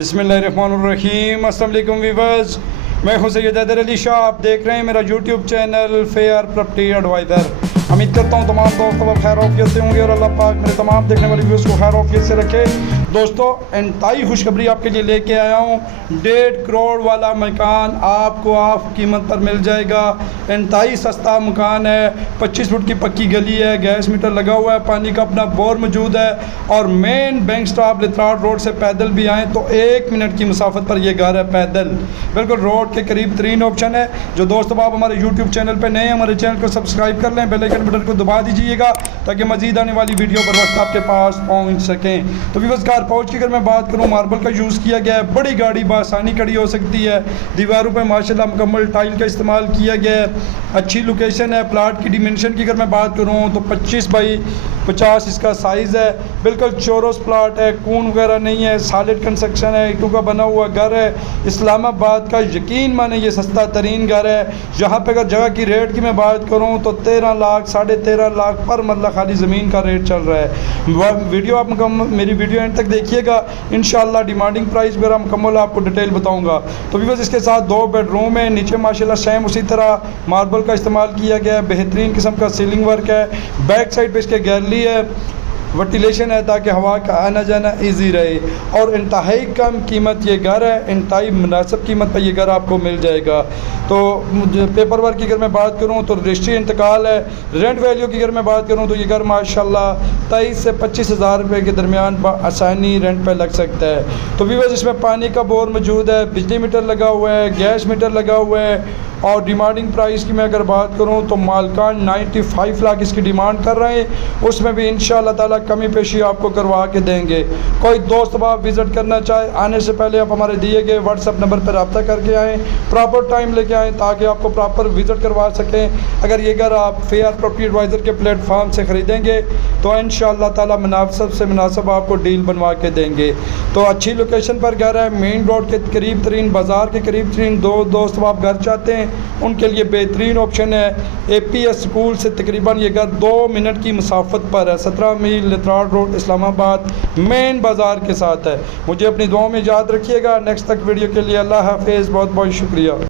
बिस्मिल्लाहिर्रहमानिर्रहीम। अस्सलाम वालेकुम वीवर्स, मैं हूं सैयद हैदर अली शाह। आप देख रहे हैं मेरा YouTube channel Fair Property Advisor. उम्मीद करता हूं तमाम दोस्त अब खैर औफियत से होंगे और अल्लाह पाक मेरे तमाम देखने वाले व्यूअर्स को खैर औफियत से रखे। दोस्तों, इंतहाई खुशखबरी आपके लिए लेके आया हूं। 1.5 करोड़ वाला मकान आपको ऑफ कीमत पर मिल जाएगा। इंतहाई सस्ता मकान है, 25 फुट की पक्की गली है, गैस मीटर लगा हुआ है, पानी का अपना बोर मौजूद है और मेन बैंक स्टॉप लिथराट रोड से पैदल भी आएँ तो 1 मिनट की मुसाफत पर यह घर है, पैदल बिल्कुल रोड के करीब तरीन ऑप्शन है। जो दोस्तों आप हमारे यूट्यूब चैनल पर नए हैं, हमारे चैनल को सब्सक्राइब कर लें, बेल आइकन बटन को दबा दीजिएगा ताकि मजीद आने वाली वीडियो पर वक्त आपके पास पहुंच सकें। तो व्यूअर्स, कार पहुंच की अगर मैं बात करूं, मार्बल का यूज़ किया गया है, बड़ी गाड़ी बआसानी खड़ी हो सकती है। दीवारों पर माशाल्लाह मुकम्मल टाइल का इस्तेमाल किया गया है। अच्छी लोकेशन है। प्लाट की डिमेंशन की अगर मैं बात करूँ तो 25 बाई 50 इसका साइज़ है। बिल्कुल चौरस प्लाट है, कून वगैरह नहीं है, सॉलिड कंस्ट्रक्शन है, ईंटों का बना हुआ घर है। इस्लामाबाद का यकीन माने ये सस्ता तरीन घर है। यहाँ पे अगर जगह की रेट की मैं बात करूँ तो 13 लाख 13.5 लाख पर मरला खाली ज़मीन का रेट चल रहा है। वीडियो आप मेरी वीडियो एंड तक देखिएगा, इंशाल्लाह डिमांडिंग प्राइस वगैरह मुकम्मल आपको डिटेल बताऊँगा। तो व्यूअर्स, इसके साथ 2 बेडरूम है, नीचे माशाल्लाह सेम उसी तरह मार्बल का इस्तेमाल किया गया है, बेहतरीन किस्म का सीलिंग वर्क है। बैक साइड पे इसके गैलरी है, वेंटिलेशन है ताकि हवा का आना जाना इजी रहे और इंतहाई कम कीमत ये घर है। इंतहाई मुनासिब कीमत पर ये घर आपको मिल जाएगा। तो पेपर वर्क की अगर मैं बात करूँ तो रजिस्ट्री इंतकाल है। रेंट वैल्यू की अगर मैं बात करूँ तो ये घर माशाल्लाह 23 से 25 हज़ार रुपये के दरमियान आसानी रेंट पे लग सकता है। तो व्यूअर्स, इसमें पानी का बोर मौजूद है, बिजली मीटर लगा हुआ है, गैस मीटर लगा हुआ है और डिमांडिंग प्राइस की मैं अगर बात करूं तो मालकान 95 लाख इसकी डिमांड कर रहे हैं। उसमें भी इंशाअल्लाह ताला कमी पेशी आपको करवा के देंगे। कोई दोस्त आप विज़िट करना चाहे, आने से पहले आप हमारे दिए गए व्हाट्सअप नंबर पर रब्ता करके आएँ, प्रॉपर टाइम लेके आएँ ताकि आपको प्रॉपर विज़िट करवा सकें। अगर ये घर आप फेयर प्रॉपर्टी एडवाइज़र के प्लेटफॉर्म से ख़रीदेंगे तो इंशाअल्लाह ताला मुनासिब से मुनासिब आपको डील बनवा के देंगे। तो अच्छी लोकेशन पर घर है, मेन रोड के करीब तरीन, बाज़ार के करीब तरीन। दो दोस्त आप घर चाहते हैं उनके लिए बेहतरीन ऑप्शन है। APS स्कूल से तकरीबन ये घर 2 मिनट की मुसाफत पर है। 17 मील लिथराट रोड इस्लामाबाद मेन बाज़ार के साथ है। मुझे अपनी दुआओं में याद रखिएगा। नेक्स्ट तक वीडियो के लिए अल्लाह हाफिज़। बहुत बहुत शुक्रिया।